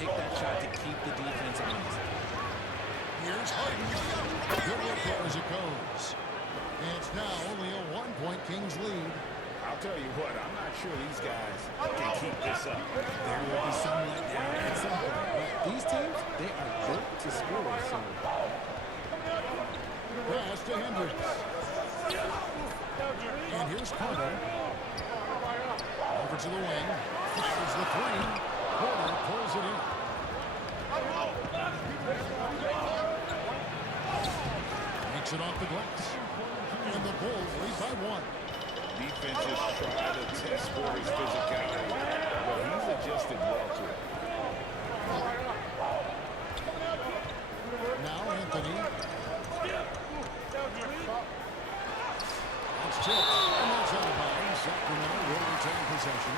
take that shot to keep the defense honest. Here's Harden. Good look there as it goes. And it's now only a 1-point Kings lead. I'll tell you what, I'm not sure these guys can keep this up. There will be some letdown at some point. But these teams, they are built to score. So pass to Hendricks. And here's Carter. Over to the wing. Fires the three. Porter pulls it in. Makes it off the glass. And the Bulls lead by 1. Defenses try to test Porter's physicality, but he's adjusted well to it. Now Anthony. That's tipped, and that's out of bounds. Sacramento will retain possession.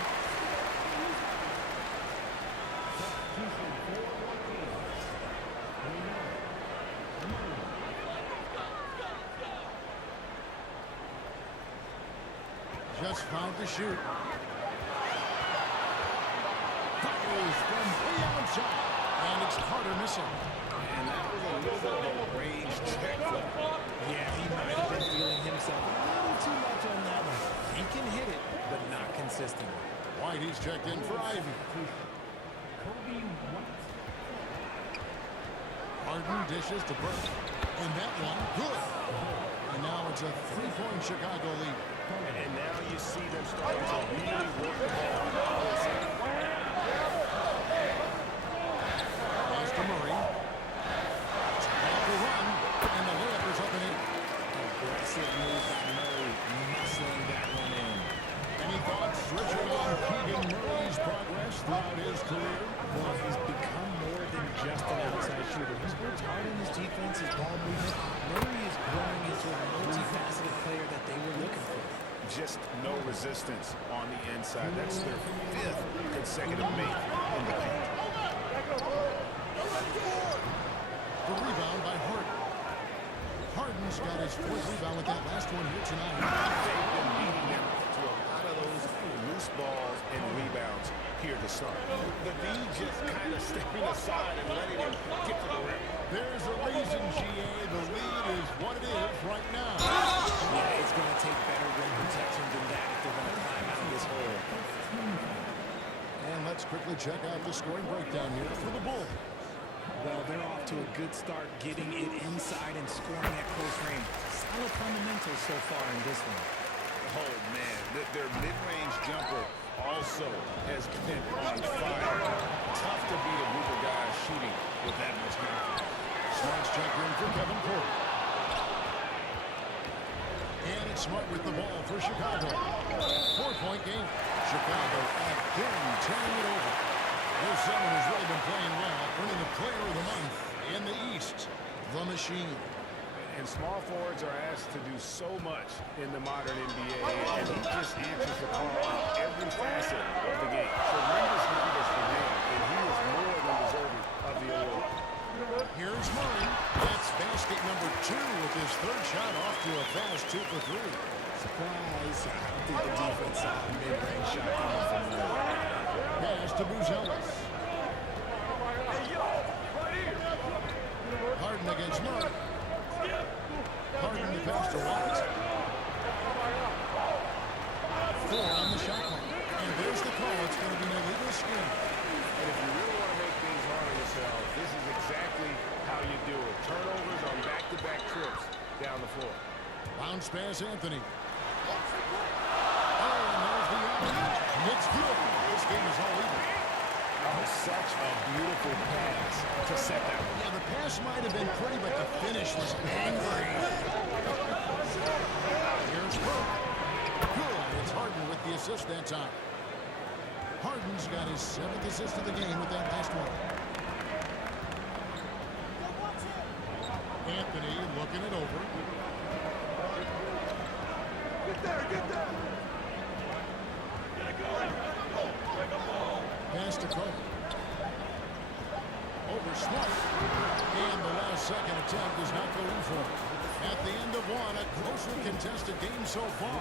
Just found the shoot. Fires from way outside. And it's Carter missing. And that was a little bit of a range check. yeah, he might have been feeling himself a little too much on that one. He can hit it, but not consistently. Whitey's checked in for Ivy. Harden dishes to Burke. And that one, good. And now it's a 3-point Chicago lead. And now you see them starting to really work the ball. Pass to Murray. Off the run. And the layup is up and in. Aggressive move by Murray, muscling that one in. Any thoughts, Richard, on Keegan Murray's progress throughout his career? Well, he's become more than just an outside shooter. He's worked hard in his defense, his ball movement. Murray is growing into a multifaceted player that they were looking for. Just no resistance on the inside. That's their 5th consecutive make in the paint. The rebound by Harden. Harden's got his 4th rebound with that last one here tonight. They've been beating them to a lot of those loose balls and rebounds here to start. The D just kind of stepping aside and letting him get to the rim. There's a reason, GA. The lead is what it is right now. Yeah, it's going to take better rim protection than that if they're going to climb out of this hole. And let's quickly check out the scoring breakdown here for the Bulls. Well, they're off to a good start getting it inside and scoring at close range. Solid fundamentals so far in this one. Oh, man. Their mid-range jumper also has been on fire. Tough to beat a group of guys shooting with that much confidence. Smart's checked in for Kevin Porter. And it's Smart with the ball for Chicago. 4-point game. Chicago again turning it over. There's someone who's really been playing well, earning the player of the month in the East, the Machine. And small forwards are asked to do so much in the modern NBA, and he just answers the call in every facet of the game. Tremendous numbers for him, and he is more than deserving of the award. Here's Murray. That's basket number 2 with his 3rd shot off to a fast 2 for 3. Surprise. I don't think the defense saw a mid-range shot coming from Murray. Pass to Buzelis. Harden against Murray. Harden the pass to White. 4 on the shot clock. And there's the call. It's going to be an illegal screen. And if you really want to make things hard on yourself, this is exactly how you do it. Turnovers on back-to-back trips down the floor. Bounce pass, Anthony. Oh, and there's the alley. It's good. This game is all even. Oh, such a beautiful pass to set that one. Yeah, the pass might have been pretty, but the finish was angry. Here's Burke. Good. It's Harden with the assist that time. Harden's got his 7th assist of the game with that last one. Anthony looking it over. Get there. Pass to Kobe. Over Smart. And the last second attempt is not going for him. At the end of one, a closely contested game so far.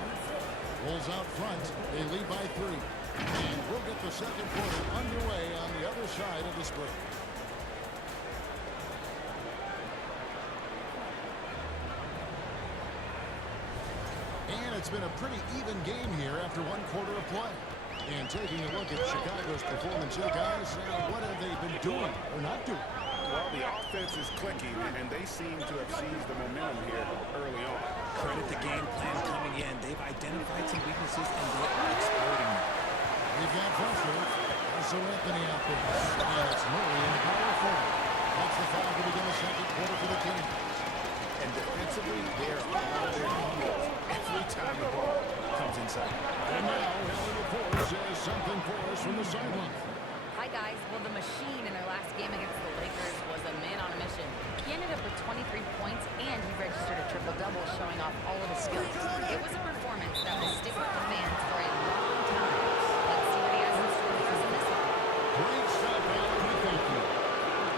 Bulls out front. They lead by 3. And we'll get the second quarter underway on the other side of this break. And it's been a pretty even game here after one quarter of play. And taking a look at Chicago's performance here, guys, what have they been doing or not doing? Well, the offense is clicking, and they seem to have seized the momentum here early on. Credit the game plan coming in. They've identified some weaknesses, and they are exploiting them. We've got pressure. Also Anthony out there. And it's Murray in power forward. That's the foul to begin the second quarter for the Kings. And defensively, they're on their heels every time the ball comes inside. And now, Helen reports has something for us from the sideline. Hi, guys. Well, the machine in their last game against the Lakers was a man on a mission. He ended up with 23 points, and he registered a triple-double, showing off all of his skills. It was a performance that will stick with the fans for a long time. Let's see what he has in store for us in this one. Great stuff, Alan. We thank you.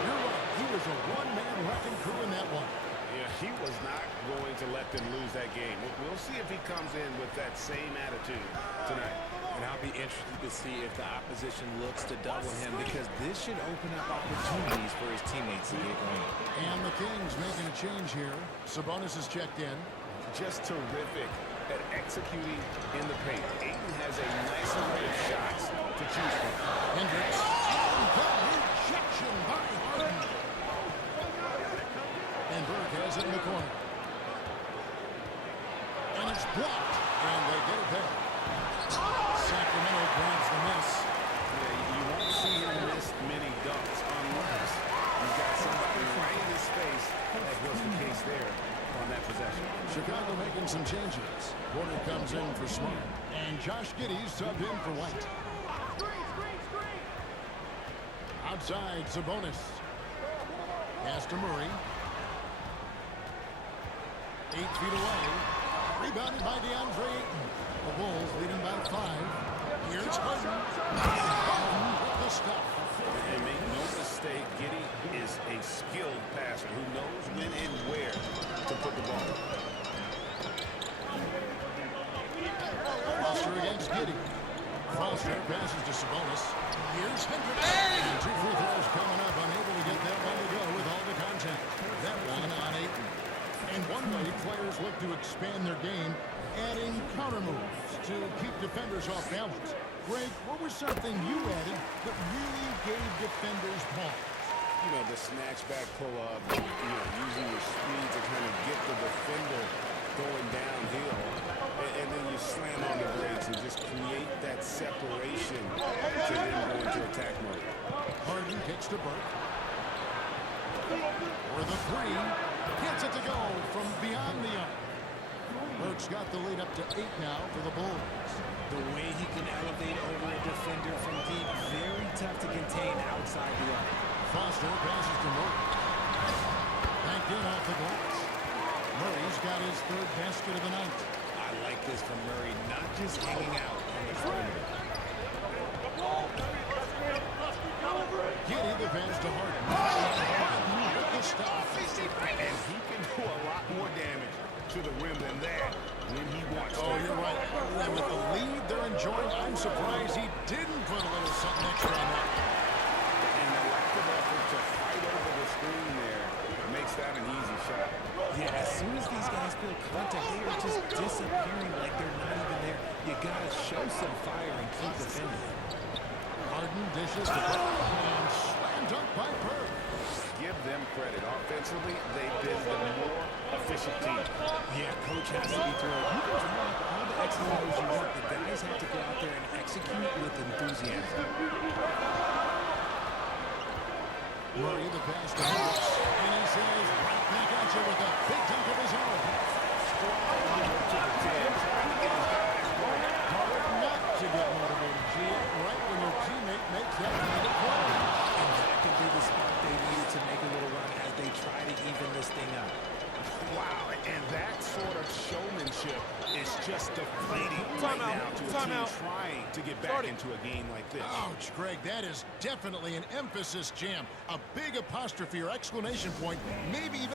You're right. He was a one-man wrecking crew in that one. Yeah, he was not going to let them lose that game. We'll see if he comes in with that same attitude tonight. And I'll be interested to see if the opposition looks to double him, because this should open up opportunities for his teammates to get going. And the Kings making a change here. Sabonis is checked in. Just terrific at executing in the paint. Ayton has a nice array of shots to choose from. Hendricks. And the rejection by Harden. And Burke has it in the corner. And it's blocked. And they get it back. Sacramento grabs the miss. Yeah, you won't see him miss many dunks unless you've got somebody right in his face. That was the case there on that possession. Chicago making some changes. Porter comes in for Smart. And Josh Giddey subbed in for White. Outside, Sabonis. Pass to Murray. 8 feet away. Rebounded by DeAndre Ayton. The Bulls leading by 5. Here's Harden. Harden with the stuff. And make no mistake, Giddey is a skilled passer who knows when and where to put the ball. Foster against Giddey. Foster passes to Sabonis. Here's Hendricks. And 2 free throws coming up. Unable to get that one to go with all the contact. That one on Ayton. And one way players look to expand their game, adding counter moves to keep defenders off balance. Greg, what was something you added that really gave defenders pause? You know, the snatch back pull-up, using your speed to kind of get the defender going downhill. And then you slam on the brakes and just create that separation to then go into attack mode. Harden kicks to Burke. For the 3. Gets it to go from beyond the arc. Burke's got the lead up to 8 now for the Bulls. The way he can elevate over a defender from deep, very tough to contain outside the arc. Foster passes to Murray. Banked in off the glass. Murray's got his 3rd basket of the night. I like this from Murray, not just hanging out on the perimeter. Giddey the pass to Harden. Harden with the stop. And he can do a lot more damage to the rim than that when he wants to. Oh, you're right. And with the lead they're enjoying, I'm surprised he didn't put a little something extra on that. And the lack of effort to fight over the screen there makes that an easy shot. Yeah, as soon as these guys feel contact, they are just disappearing like they're not even there. You gotta show some fire and keep defending. Harden dishes to Burke and slam dunk by Burke. Give them credit. Offensively, they've been the more efficient team. Yeah, coach has to be thrilled. You can draw all the excellent moves you want. The guys have to go out there and execute with enthusiasm. Murray the pass to Hendricks. And he says, right back at you with a big dunk of his own. Hard not to get motivated, Gia, right when your teammate makes that kind of play. And that could be the spark they needed to make a little run as they try to even this thing up. Wow, and that sort of showmanship is just deflating right now to a team trying to get back into a game like this. Ouch, Greg, that is definitely an emphasis jam. A big apostrophe or exclamation point, maybe even